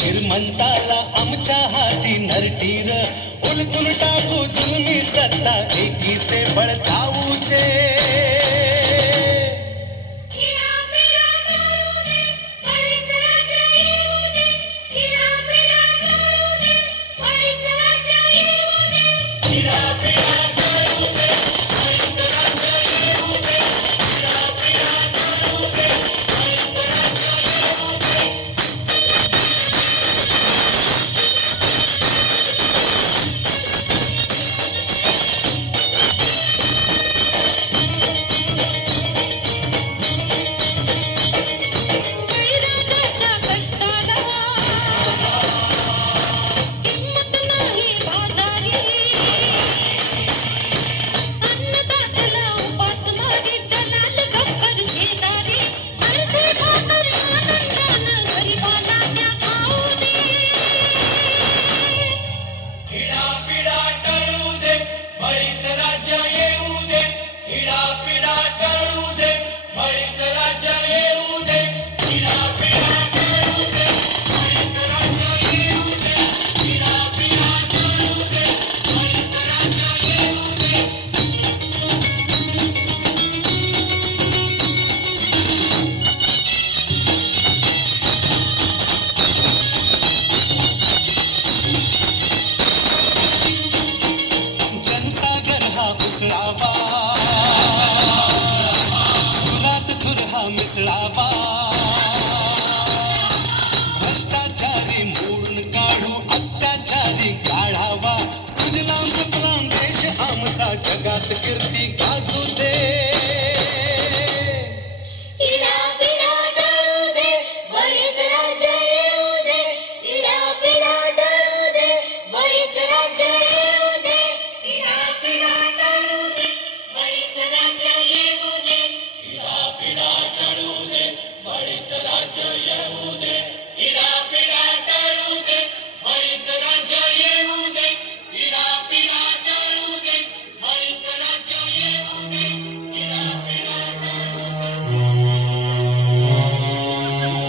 श्रीमंताला आमच्या हाती नरटीर उलटून टाकू जुलमी सत्ता एकीचे बळ खाऊ दे भ्रष्टाचारी मोडून काढू अत्याचारी काढावा सुजलाम सुफलाम देश आमचा जगात कीर्ती गाजू दे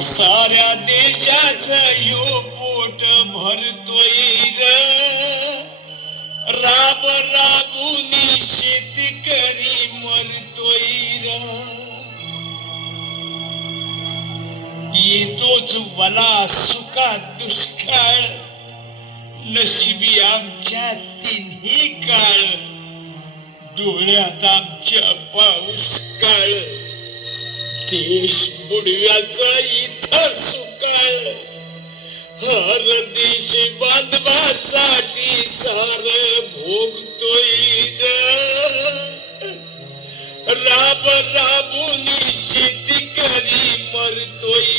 साऱ्या देशाचं यो पोट भरतोय र राब राबूनी शेतकरी मरतोय र येतोच वला सुका दुष्काळ नशिबी आमच्या तिन्ही काळ डोळ्यात आमच्या पाऊस काळ देश बुडव्याचा इथं सुकाळ हर देशी बांधवासाठी सार भोगतोय राब राबूनी शेतकरी मरतोय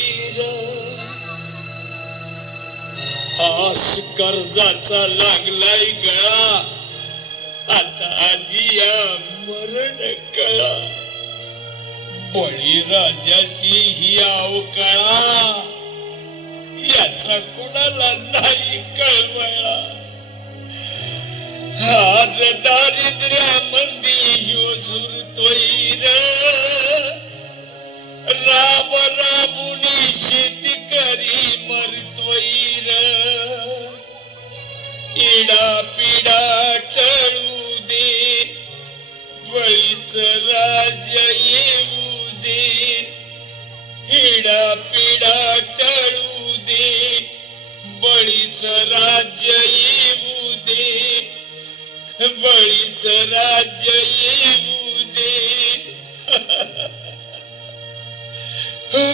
आस कर्जाचा लागलाय गळा आता आलिया मरण कळा बळीराजाची ही अवकाळा याचा कोणाला नाही कळवळा आज दारिद्र्यामंदी ह्यो झुरतोय राब राबूनी शेतकरी मरतोय इडा पिडा टळू दे बळीच राज्य येऊ दे हिडा पिडा टळू दे बळीच राज्य येऊ दे बळीच राज्य येऊ दे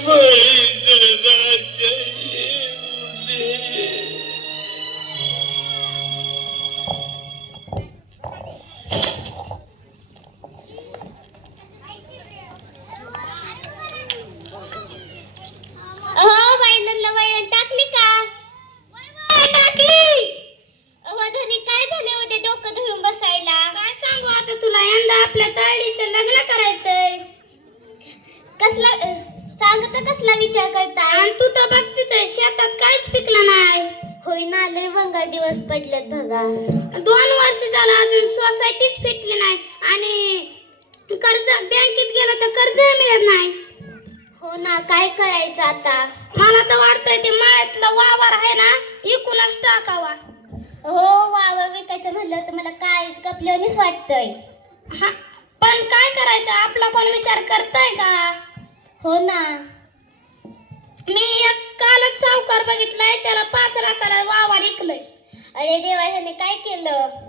बळीच राज्य येऊ दे आपल्या ताईडीचं लग्न करायचंय. कसला सांगत कसला विचार करताय? आणि तू तर बघतीच आहे शेतात काहीच पिकलं नाही. होय ना, लय वंगा दिवस पडलेत बघा. 2 वर्ष झालं अजून सोसायटीच फिटली नाही आणि कर्ज बँकेत गेला तर कर्ज मिळत नाही. हो ना, काय करायचं आता? मला तर वाटतंय ते मळ्यातला वावर आहे ना, इकूनच टाकावा. हो, वावर विकायचं म्हणलं तर मला काहीच कपल्यानेच वाटतंय. हा, पण काय करायचं, आपला कोण विचार करताय का? हो ना. मी एक कालच सावकार बघितलाय, त्याला 5 लाखाला वावर विकलंय. अरे देवा, ह्याने काय केलं?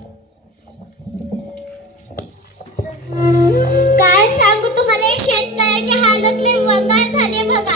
काय सांगू तुम्हाला, शेतकऱ्याच्या हालतले वंगाळ झाले बघा.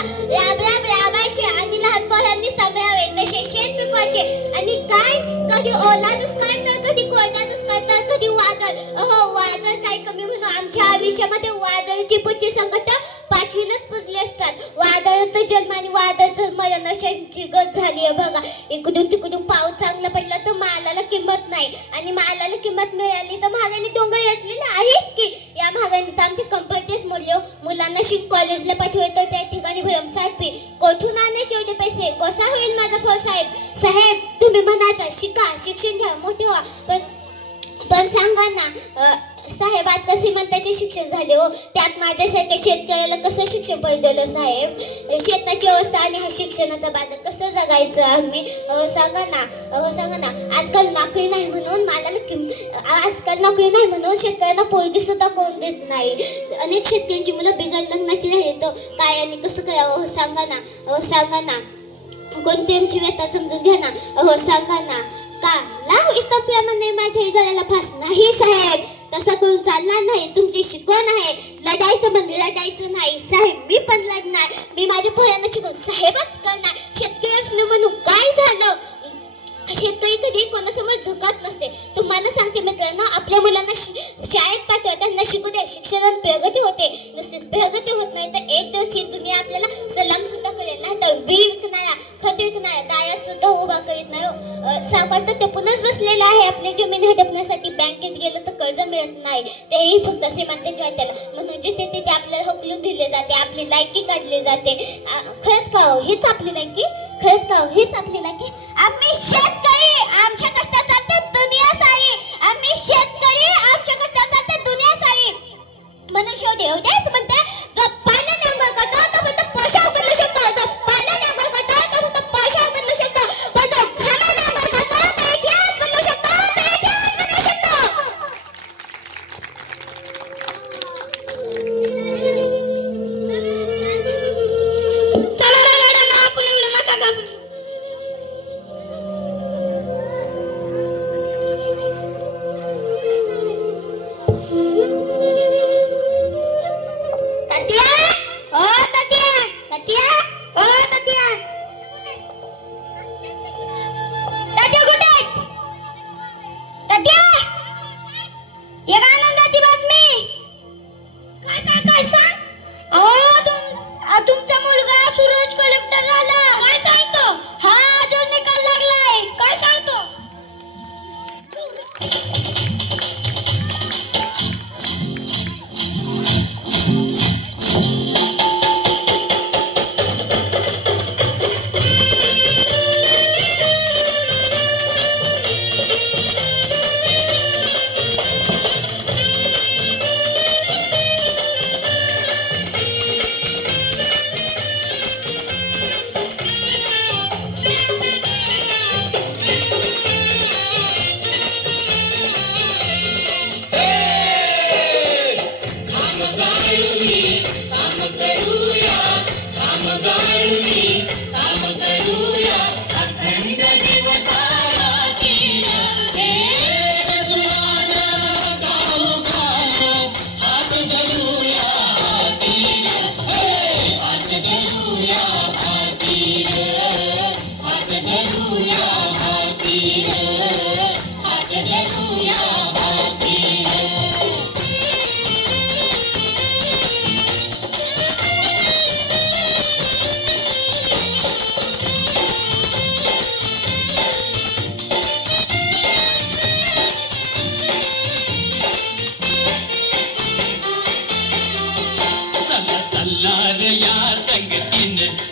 राबायचे आणि लहान पोरांनी सांभाळावे, तसे शेत पिकवायचे आणि काय कधी ओला दुष्काळ तर कधी कोरडा दुष्काळ तर कधी वादळ. हो, वादळ काय कमी म्हणून आमच्या आयुष्यामध्ये वादळची पुढची संकट 5वीलाच पुजली असतात. वादळ तर जन्म आणि वादळ तर मरण अशांची गत झाली आहे बघा. इकडून तिकडून पाऊस चांगला पडला तर मालाला किंमत नाही आणि मालाला किंमत मिळाली तर महागाई डोंगरी असलेली आहेच की. या महागाईने तर आमचे कंपल्टेस मूल्य, मुलांना कॉलेजला पाठवायचं त्या ठिकाणी भरमसाठ फी. कोठून आणायचे एवढे पैसे? कसा होईल माझा फळ साहेब? साहेब, तुम्ही म्हणायचं शिका, शिक्षण घ्या, मोठे व्हा, पण सांगा ना साहेब, आजकाल श्रीमंताचे शिक्षण झाले हो, त्यात माझ्यासारख्या शेतकऱ्याला कसं शिक्षण पडलं साहेब? शेताची अवस्था आणि हा शिक्षणाचा बाजार कसं जगायचं आम्ही? सांगा ना. आजकाल नोकरी नाही म्हणून शेतकऱ्यांना पोरगी सुद्धा कोण देत नाही. अनेक शेतकऱ्यांची मुलं बिगर लग्नाची राहिले, काय आणि कसं करावं? सांगा ना. कोणती आमची व्यथा समजून घ्या ना. सांगा ना. का लाव एका प्रेमाने माझ्या घराला फास? नाही साहेब, तसं करून चालणार नाही. तुमची शिकवण आहे, लढायचं नाही साहेब. मी पण लढणार, मी माझ्या पोरांना शिकवून साहेबच करणार. शेतकरी म्हणून काय झालं? शेतकरी कधी कोणासमोर झुकत नसते. तुम्हाला सांगते मित्रांनो, आपल्या मुलांना शाळेत पाठवा, त्यांना शिकू द्या. शिक्षणात प्रगती होते. नुसतीच प्रगती होत नाही तर एक दिवस ही दुनिया आपल्याला सलाम सुद्धा करेल. नाही तर बी विकणारा, खत विकणारा दाया सुद्धा उभा करीत नाही. सावकार तर तेपूनच बसलेला आहे. आपली जमीन हडपण्यासाठी बँकेत गेलं तर कर्ज मिळत नाही, तेही फक्त श्रीमंताच्या वाट्याला. म्हणून जिथे तिथे आपल्याला हकलून दिले जाते, आपली लायकी काढली जाते. खरंच का हो, हीच आपली लायकी? आम्ही शेतकरी, आमच्या कष्टात चालते दुनिया सारी. म्हणून एवढेच म्हणते, जो पाण्याने अंघोळ करतो तो फक्त पैशावर बदलू शकतो. पण जो घामाने अंघोळ करतो तो इतिहास बदलू शकतो. चला रे गाड्यांना, आपण एवढं नका घाबरू. तुमचा मुलगा सूरज कलेक्टर झाला. काय सांगतो? हा, अजून निकाल लागलाय. काय सांगतो?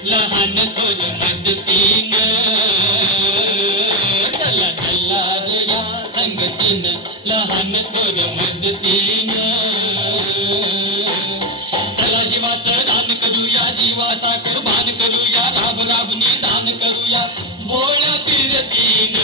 लहान थोर मदतीनं, चला रे या संगतीनं, लहान थोर मदतीनं. चला जीवाचं दान करूया. जीवाचा कुर्बान करूया राब राबनी दान करूया भोळ्या तीरतीन